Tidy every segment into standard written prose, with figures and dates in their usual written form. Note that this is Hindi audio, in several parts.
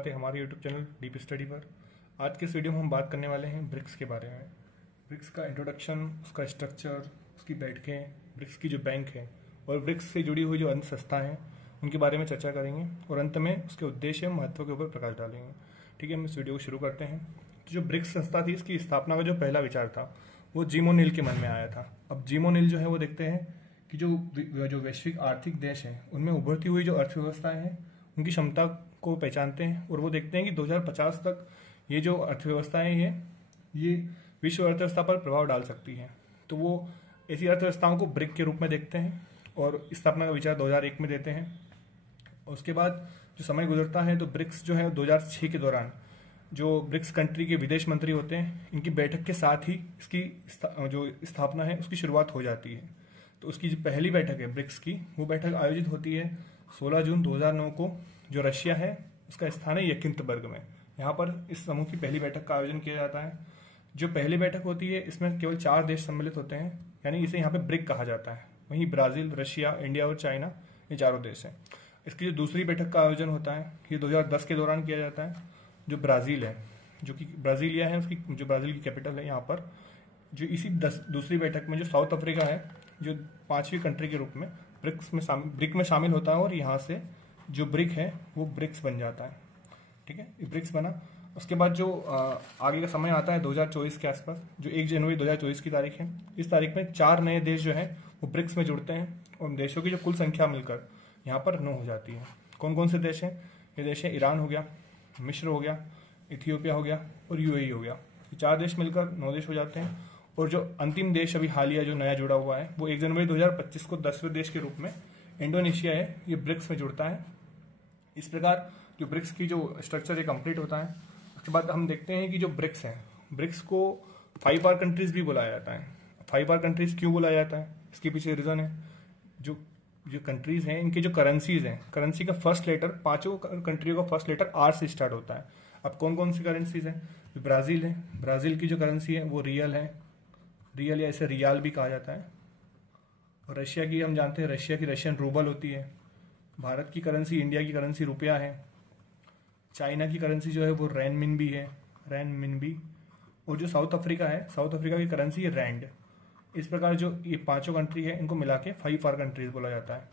स्वागत है हमारे YouTube चैनल डीप स्टडी पर। आज के इस वीडियो में हम बात करने वाले हैं ब्रिक्स के बारे में। ब्रिक्स का इंट्रोडक्शन, उसका स्ट्रक्चर, उसकी बैठकें, ब्रिक्स की जो बैंक है और ब्रिक्स से जुड़ी हुई जो अन्य संस्थाएं हैं उनके बारे में चर्चा करेंगे और अंत में उसके उद्देश्य एवं महत्व के ऊपर प्रकाश डालेंगे। ठीक है, हम इस वीडियो को शुरू करते हैं। तो जो ब्रिक्स संस्था थी, इसकी स्थापना का जो पहला विचार था वो जिम ओ'नील के मन में आया था। अब जिम ओ'नील जो है वो देखते हैं कि जो वैश्विक आर्थिक देश हैं उनमें उभरती हुई जो अर्थव्यवस्थाएं हैं उनकी क्षमता को पहचानते हैं और वो देखते हैं कि 2050 तक ये जो अर्थव्यवस्थाएं हैं ये विश्व अर्थव्यवस्था पर प्रभाव डाल सकती हैं। तो वो ऐसी अर्थव्यवस्थाओं को ब्रिक के रूप में देखते हैं और स्थापना का विचार 2001 में देते हैं। उसके बाद जो समय गुजरता है तो ब्रिक्स जो है 2006 के दौरान जो ब्रिक्स कंट्री के विदेश मंत्री होते हैं इनकी बैठक के साथ ही इसकी जो स्थापना है उसकी शुरुआत हो जाती है। तो उसकी जो पहली बैठक है ब्रिक्स की, वो बैठक आयोजित होती है 16 जून 2009 को, जो रशिया है उसका स्थान है यकिंतबर्ग में। यहाँ पर इस समूह की पहली बैठक का आयोजन किया जाता है। जो पहली बैठक होती है इसमें केवल 4 देश सम्मिलित होते हैं, यानी इसे यहाँ पे ब्रिक कहा जाता है। वहीं ब्राजील, रशिया, इंडिया और चाइना, ये चारों देश हैं। इसकी जो दूसरी बैठक का आयोजन होता है ये 2010 के दौरान किया जाता है। जो ब्राजील है, जो कि ब्राजीलिया है, उसकी जो ब्राजील की कैपिटल है यहाँ पर, जो इसी दूसरी बैठक में जो साउथ अफ्रीका है जो 5वीं कंट्री के रूप में ब्रिक में शामिल होता है और यहाँ से जो ब्रिक है वो ब्रिक्स बन जाता है। ठीक है, ये ब्रिक्स बना। उसके बाद जो आगे का समय आता है 2024 के आसपास, जो 1 जनवरी 2024 की तारीख है। इस तारीख में 4 नए देश जो हैं वो ब्रिक्स में जुड़ते हैं और देशों की जो कुल संख्या मिलकर यहाँ पर 9 हो जाती है। कौन कौन से देश हैं? ये देश है ईरान हो गया, मिस्र हो गया, इथियोपिया हो गया और यूएई हो गया। ये 4 देश मिलकर 9 देश हो जाते हैं। और जो अंतिम देश अभी हालिया जो नया जुड़ा हुआ है वो 1 जनवरी 2025 को 10वें देश के रूप में इंडोनेशिया है, ये ब्रिक्स में जुड़ता है। इस प्रकार जो ब्रिक्स की जो स्ट्रक्चर है कंप्लीट होता है। उसके बाद हम देखते हैं कि जो ब्रिक्स है, ब्रिक्स को 5 आर कंट्रीज भी बुलाया जाता है। 5 आर कंट्रीज क्यों बुलाया जाता है, इसके पीछे रीजन है। जो कंट्रीज हैं इनके जो करेंसीज हैं, करेंसी का फर्स्ट लेटर, 5 कंट्रियों का फर्स्ट लेटर आर से स्टार्ट होता है। अब कौन कौन सी करेंसीज हैं? ब्राजील है, ब्राजील की जो करेंसी है वो रियल है, रियल या इसे रियाल भी कहा जाता है। और रशिया की हम जानते हैं, रशिया की रशियन रूबल होती है। भारत की करेंसी, इंडिया की करेंसी रुपया है। चाइना की करेंसी जो है वो रैनमिनबी है, रैनमिनबी। और जो साउथ अफ्रीका है, साउथ अफ्रीका की करेंसी है रैंड। इस प्रकार जो ये 5 कंट्री है इनको मिला के 5 आर कंट्रीज बोला जाता है।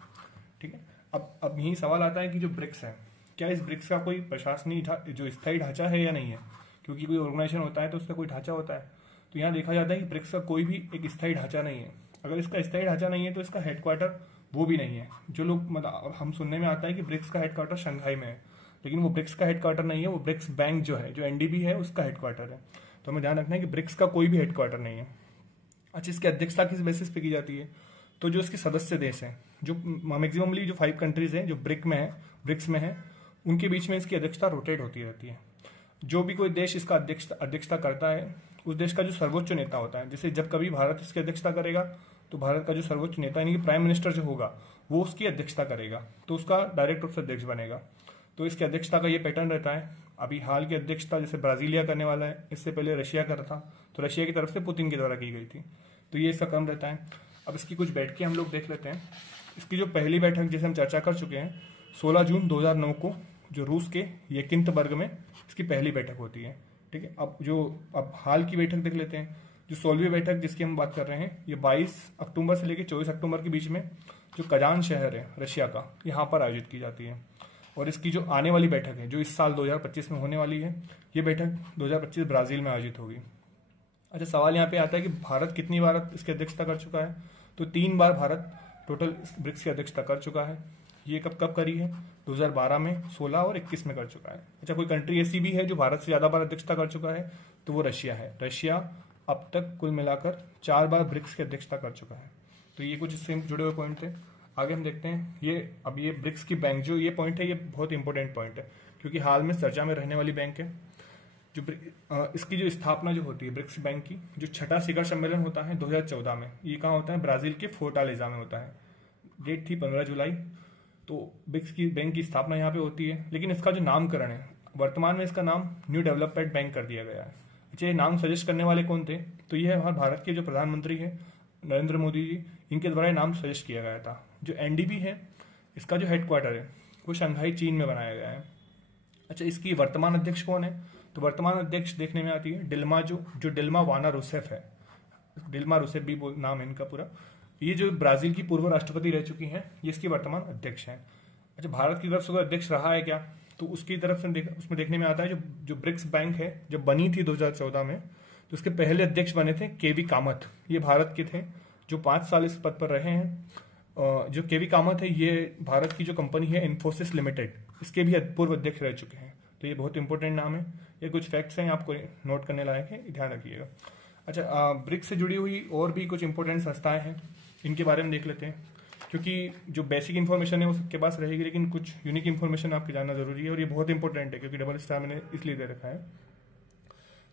ठीक है, अब यही सवाल आता है कि जो ब्रिक्स है, क्या इस ब्रिक्स का कोई प्रशासनिक जो स्थायी ढांचा है या नहीं है? क्योंकि कोई ऑर्गेनाइजेशन होता है तो उसका कोई ढांचा होता है। तो यहाँ देखा जाता है कि ब्रिक्स का कोई भी एक स्थायी ढांचा नहीं है। अगर इसका स्थायी ढांचा नहीं है तो इसका हेडक्वार्टर वो भी नहीं है। जो लोग मतलब हम सुनने में आता है कि ब्रिक्स का हेडक्वार्टर शंघाई में है, लेकिन वो ब्रिक्स का हेडक्वार्टर नहीं है, वो ब्रिक्स बैंक जो है, जो एनडीबी है, उसका हेडक्वार्टर है। तो हमें ध्यान रखना है कि ब्रिक्स का कोई भी हेडक्वार्टर नहीं है। अच्छा, इसकी अध्यक्षता किस बेसिस पे की जाती है? तो जो इसके सदस्य देश हैं, जो मैक्सिममली जो 5 कंट्रीज हैं जो ब्रिक्स में है, उनके बीच में इसकी अध्यक्षता रोटेट होती रहती है। जो भी कोई देश इसका अध्यक्षता करता है, उस देश का जो सर्वोच्च नेता होता है, जैसे जब कभी भारत इसकी अध्यक्षता करेगा तो भारत का जो सर्वोच्च नेता यानी कि प्राइम मिनिस्टर जो होगा वो उसकी अध्यक्षता करेगा, तो उसका डायरेक्ट रूप से अध्यक्ष बनेगा। तो इसकी अध्यक्षता का ये पैटर्न रहता है। अभी हाल की अध्यक्षता जैसे ब्राजीलिया करने वाला है, इससे पहले रशिया कर था, तो रशिया की तरफ से पुतिन के द्वारा की गई थी। तो ये इसका क्रम रहता है। अब इसकी कुछ बैठकें हम लोग देख लेते हैं। इसकी जो पहली बैठक जैसे हम चर्चा कर चुके हैं, 16 जून 2009 को जो रूस के यकिंतबर्ग में इसकी पहली बैठक होती है। ठीक है, अब हाल की बैठक देख लेते हैं। जो 16वीं बैठक जिसकी हम बात कर रहे हैं, ये 22 अक्टूबर से लेकर 24 अक्टूबर के बीच में जो कजान शहर है रशिया का, यहाँ पर आयोजित की जाती है। और इसकी जो आने वाली बैठक है जो इस साल 2025 में होने वाली है, ये बैठक 2025 ब्राजील में आयोजित होगी। अच्छा, सवाल यहाँ पे आता है कि भारत कितनी बार इसकी अध्यक्षता कर चुका है? तो 3 बार भारत टोटल ब्रिक्स की अध्यक्षता कर चुका है। ये कब कब करी है? 2012 में, 16 और 21 में कर चुका है। अच्छा, कोई कंट्री ऐसी भी है जो भारत से ज्यादा बार अध्यक्षता कर चुका है? तो वो रशिया है। रशिया अब तक कुल मिलाकर 4 बार ब्रिक्स की अध्यक्षता कर चुका है। तो ये कुछ इससे जुड़े हुए पॉइंट थे। आगे हम देखते हैं ये ब्रिक्स की बैंक जो ये पॉइंट है, ये बहुत इंपॉर्टेंट पॉइंट है क्योंकि हाल में चर्चा में रहने वाली बैंक है। जो इसकी जो स्थापना जो होती है ब्रिक्स बैंक की, जो 6ठा शिखर सम्मेलन होता है 2014 में, ये कहाँ होता है? ब्राजील के फोर्टालेजा में होता है। डेट थी 15 जुलाई। तो ब्रिक्स की बैंक की स्थापना यहाँ पे होती है। लेकिन इसका जो नामकरण है, वर्तमान में इसका नाम न्यू डेवलपमेंट बैंक कर दिया गया है। अच्छा, ये नाम सजेस्ट करने वाले कौन थे? तो ये हमारे भारत के जो प्रधानमंत्री है नरेंद्र मोदी जी, इनके द्वारा ये नाम सजेस्ट किया गया था। जो एनडीबी है, इसका जो हेडक्वार्टर है वो शंघाई चीन में बनाया गया है। अच्छा, इसकी वर्तमान अध्यक्ष कौन है? तो वर्तमान अध्यक्ष देखने में आती है डिल्मा, जो डिल्मा वाना रूसेफ है। डिल्मा रूसेफ भी नाम है इनका पूरा। ये जो ब्राजील की पूर्व राष्ट्रपति रह चुकी हैं, ये इसकी वर्तमान अध्यक्ष हैं। अच्छा, भारत की तरफ से कोई अध्यक्ष रहा है क्या? तो उसकी तरफ से उसमें देखने में आता है जो ब्रिक्स बैंक है, जब बनी थी 2014 में, तो उसके पहले अध्यक्ष बने थे केवी कामत। ये भारत के थे, जो 5 साल इस पद पर रहे हैं। जो केवी कामत है, ये भारत की जो कंपनी है इन्फोसिस लिमिटेड, इसके भी पूर्व अध्यक्ष रह चुके हैं। तो ये बहुत इंपॉर्टेंट नाम है। ये कुछ फैक्ट्स हैं, आपको नोट करने लायक है, ध्यान रखिएगा। अच्छा, ब्रिक्स से जुड़ी हुई और भी कुछ इंपॉर्टेंट संस्थाएं हैं, इनके बारे में देख लेते हैं, क्योंकि जो बेसिक इन्फॉर्मेशन है वो सबके पास रहेगी, लेकिन कुछ यूनिक इन्फॉर्मेशन आपको जानना जरूरी है, और ये बहुत इंपॉर्टेंट है क्योंकि डबल स्टार मैंने इसलिए दे रखा है।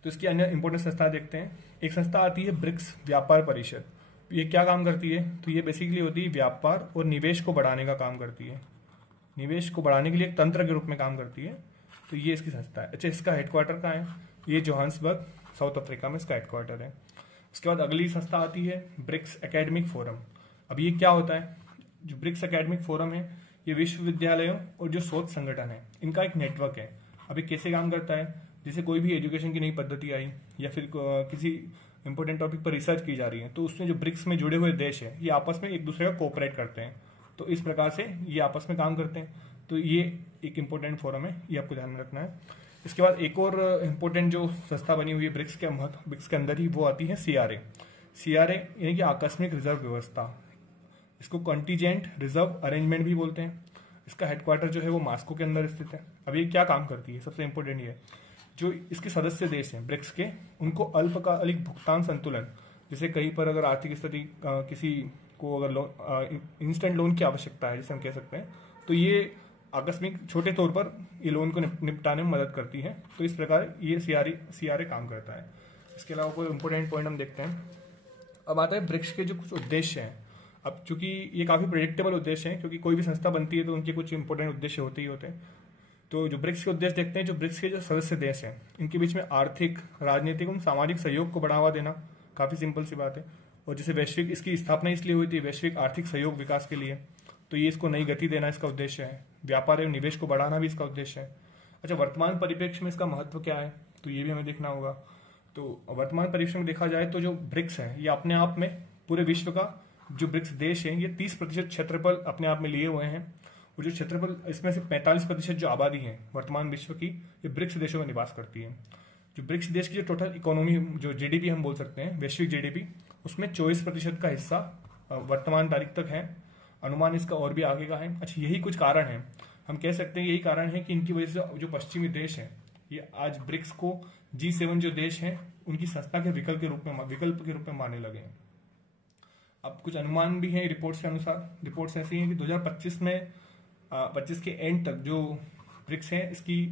तो इसकी अन्य इंपॉर्टेंट संस्था देखते हैं। एक संस्था आती है ब्रिक्स व्यापार परिषद। ये क्या काम करती है? तो ये बेसिकली होती है व्यापार और निवेश को बढ़ाने का काम करती है। निवेश को बढ़ाने के लिए एक तंत्र के रूप में काम करती है। तो ये इसकी संस्था है। अच्छा, इसका हेडक्वार्टर कहाँ है? ये जोहान्सबर्ग, साउथ अफ्रीका में इसका हेडक्वार्टर है। उसके बाद अगली संस्था आती है ब्रिक्स एकेडमिक फोरम। अब ये क्या होता है? जो ब्रिक्स एकेडमिक फोरम है, ये विश्वविद्यालयों और जो शोध संगठन है, इनका एक नेटवर्क है। अब ये कैसे काम करता है? जैसे कोई भी एजुकेशन की नई पद्धति आई या फिर किसी इंपॉर्टेंट टॉपिक पर रिसर्च की जा रही है, तो उसमें जो ब्रिक्स में जुड़े हुए देश है, ये आपस में एक दूसरे का कोऑपरेट करते हैं। तो इस प्रकार से ये आपस में काम करते हैं। तो ये एक इम्पोर्टेंट फोरम है, ये आपको ध्यान में रखना है। इसके बाद एक और इम्पोर्टेंट जो संस्था बनी हुई है ब्रिक्स के अंदर ही, वो आती है सीआरए। सीआरए यानी कि आकस्मिक रिजर्व व्यवस्था, इसको कंटीजेंट रिजर्व अरेंजमेंट भी बोलते हैं। इसका हेडक्वार्टर जो है वो मॉस्को के अंदर स्थित है। अब ये क्या काम करती है? सबसे इंपॉर्टेंट ये, जो इसके सदस्य देश हैं ब्रिक्स के, उनको अल्पकालिक भुगतान संतुलन, जैसे कहीं पर अगर आर्थिक स्थिति किसी को अगर इंस्टेंट लोन की आवश्यकता है, जैसे हम कह सकते हैं, तो ये आकस्मिक छोटे तौर पर ये लोन को निपटाने में मदद करती है। तो इस प्रकार ये सीआरए काम करता है। इसके अलावा कोई इंपॉर्टेंट पॉइंट हम देखते हैं। अब आता है ब्रिक्स के जो कुछ उद्देश्य हैं। अब चूंकि ये काफी प्रेडिक्टेबल उद्देश्य हैं, क्योंकि कोई भी संस्था बनती है तो उनके कुछ इंपॉर्टेंट उद्देश्य होते ही होते हैं। तो जो ब्रिक्स के उद्देश्य देखते हैं, जो ब्रिक्स के जो सदस्य देश हैं, इनके बीच में आर्थिक, राजनीतिक और सामाजिक सहयोग को बढ़ावा देना, काफी सिंपल सी बात है। और जैसे वैश्विक, इसकी स्थापना इसलिए हुई थी वैश्विक आर्थिक सहयोग विकास के लिए, तो ये इसको नई गति देना इसका उद्देश्य है। व्यापार एवं निवेश को बढ़ाना भी इसका उद्देश्य है। अच्छा, वर्तमान परिप्रेक्ष्य में इसका महत्व क्या है? तो ये भी हमें देखना होगा। तो वर्तमान परिप्रेक्ष्य में देखा जाए तो जो ब्रिक्स है, ये अपने आप में पूरे विश्व का, जो ब्रिक्स देश हैं, ये 30% क्षेत्रफल अपने आप में लिए हुए हैं। और जो क्षेत्रफल, इसमें से 45% जो आबादी है वर्तमान विश्व की, ये ब्रिक्स देशों में निवास करती है। जो ब्रिक्स देश की जो टोटल इकोनॉमी, जो जीडीपी हम बोल सकते हैं, वैश्विक जीडीपी, उसमें 24% का हिस्सा वर्तमान तारीख तक है। अनुमान इसका और भी आगे का है। अच्छा, यही कुछ कारण है, हम कह सकते हैं यही कारण है कि इनकी वजह से जो पश्चिमी देश हैं, ये आज ब्रिक्स को G7 जो देश हैं, उनकी संस्था के विकल्प के रूप में मानने लगे हैं। अब कुछ अनुमान भी हैं रिपोर्ट्स के अनुसार। रिपोर्ट्स ऐसी हैं कि 2025 के एंड तक जो ब्रिक्स है, इसकी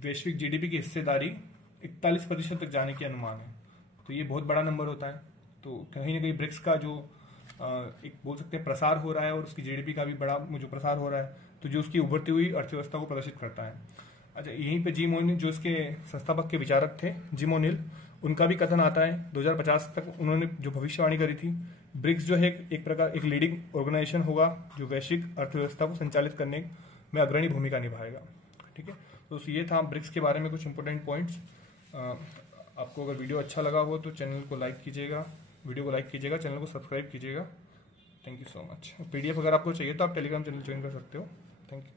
वैश्विक जीडीपी की हिस्सेदारी 41% तक जाने की अनुमान है। तो ये बहुत बड़ा नंबर होता है। तो कहीं ना कहीं ब्रिक्स का जो एक बोल सकते हैं प्रसार हो रहा है, और उसकी जीडीपी का भी बड़ा जो प्रसार हो रहा है, तो जो उसकी उभरती हुई अर्थव्यवस्था को प्रदर्शित करता है। अच्छा, यहीं पे जिम ओनिल, जो इसके संस्थापक के विचारक थे, जिम ओनिल, उनका भी कथन आता है 2050 तक उन्होंने जो भविष्यवाणी करी थी, ब्रिक्स जो है एक प्रकार एक लीडिंग ऑर्गेनाइजेशन होगा जो वैश्विक अर्थव्यवस्था को संचालित करने में अग्रणी भूमिका निभाएगा। ठीक है, तो ये था ब्रिक्स के बारे में कुछ इंपॉर्टेंट पॉइंट्स। आपको अगर वीडियो अच्छा लगा हो तो चैनल को लाइक कीजिएगा, वीडियो को लाइक कीजिएगा, चैनल को सब्सक्राइब कीजिएगा। Thank you so much. PDF अगर आपको चाहिए तो आप टेलीग्राम चैनल ज्वाइन कर सकते हो। Thank you.